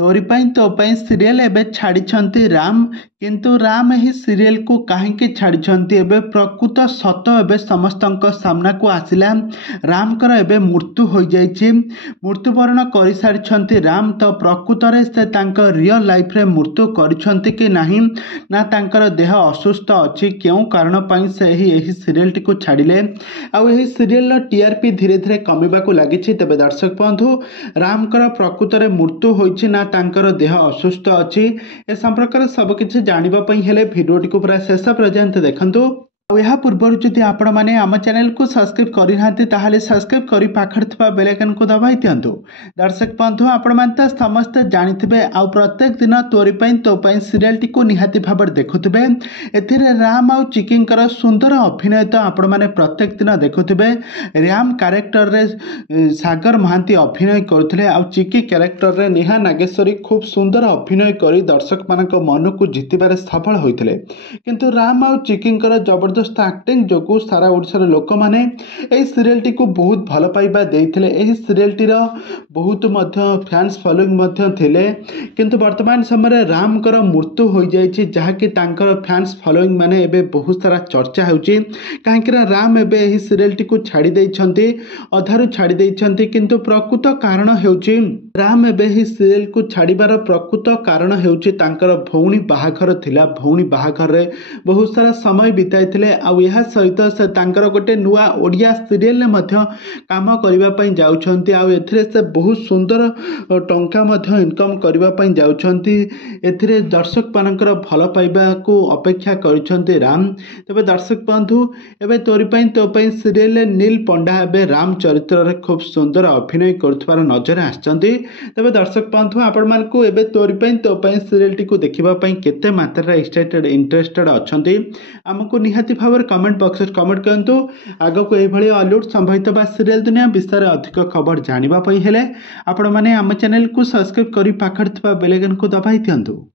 तोरी पाई तो पाई सीरियल एबे छाड़ी राम किंतु राम ही सीरियल को कहीं छाड़ी एबे प्रकृत सत एबे समस्त सामना को आसिला रामकर एबे मृत्यु हो जाइए मृत्युवरण कर सारी राम तो प्रकृत रे से रियल लाइफ रे मृत्यु करिसंती कि नहीं ना तांकर देह असुस्थ अच्छी क्यों कारण पाई से ही सीरियल टी को छाड़िले आउ यही सीरियल टीआरपी धीरे धीरे कमिबा को लगी तेबे दर्शक बंधु रामकर प्रकृत रे मृत्यु होइछि ना तांकर देह असुस्थ अच्छी ए संपर्क में सबकिछि जानिबा पई हेले भिडियोटी को पूरा शेष पर्यंत देखंतु। यह पूर्व जदि आपण मैंने आम चैनल को सब्सक्राइब करना सब्सक्राइब कर पाखर बेल आइकन को दबाई दिंतु। दर्शक बंधु आपण मैंने समस्ते जानिथिबे आ प्रत्येक दिन तोरी पाई तो पाई सीरियल टी को निहाती भाव देखुथिबे एथिरे राम आउ चिकिंकर सुंदर अभिनय तो आपण मैंने प्रत्येक दिन देखुथिबे राम कैरेक्टर रे सागर महांती अभिनय करथिले आ चिकी कैरेक्टर रे नेहा नागेश्वरी खूब सुंदर अभिनय करी दर्शक मानक मन को जितिबारे सफल होइथिले किंतु राम आउ चिकिंकर जबरदस्त एक्टिंग जो सारा ओडिशार लोक मैंने सीरियल टी को बहुत भल पाइबा देइथिले एही सीरियल टी बहुत फैंस फॉलोइंग थिले किंतु वर्तमान समय रामकर मृत्यु हो जाइछि जहाँकि तांकर फैंस फॉलोइंग माने एबे बहुत सारा चर्चा होउछि काहेकि राम एबे एही सीरियल टी को छाड़ी देइछंती अधारु छाड़ी देइछंती किंतु प्रकृत कारण हेउछि राम एबे एही सीरियल को छाड़ीबार प्रकृत कारण हेउछि तांकर भौणी बाहाघर थिला भौणी बाहाघर रे बहुत सारा समय बिताइथिले आउ यह सहित से तांकर गोटे नुआ ओडिया सीरियल काम करने जाउछंती आउ एथिरे से बहुत सुंदर टंका इनकम करने जाउछंती एथिरे दर्शक मानकर भल पाइबा को अपेक्षा करिसंती राम। तबे दर्शक बंधु एबे तोरी पाई तो पाई सीरियल नील पंडा एबे राम चरित्र रे खूब सुंदर अभिनय करथबार नजर आछंती। तबे दर्शक बंधु आपण मानकू एबे तोरी पाई तो पाई सीरियल टी को देखिबा पाई केते मात्रा एक्साइटेड इंटरेस्टेड अछंती हमको निहाती भाव कमेंट बॉक्स में कमेंट करंतु। आगो को एभली हॉलीवुड संभावित बा सीरियल दुनिया विषय अधिक खबर जानिबा पई हेले आपण माने आम चैनल को सब्सक्राइब करी पाखर बेल आइकन को दबाई दियंतु।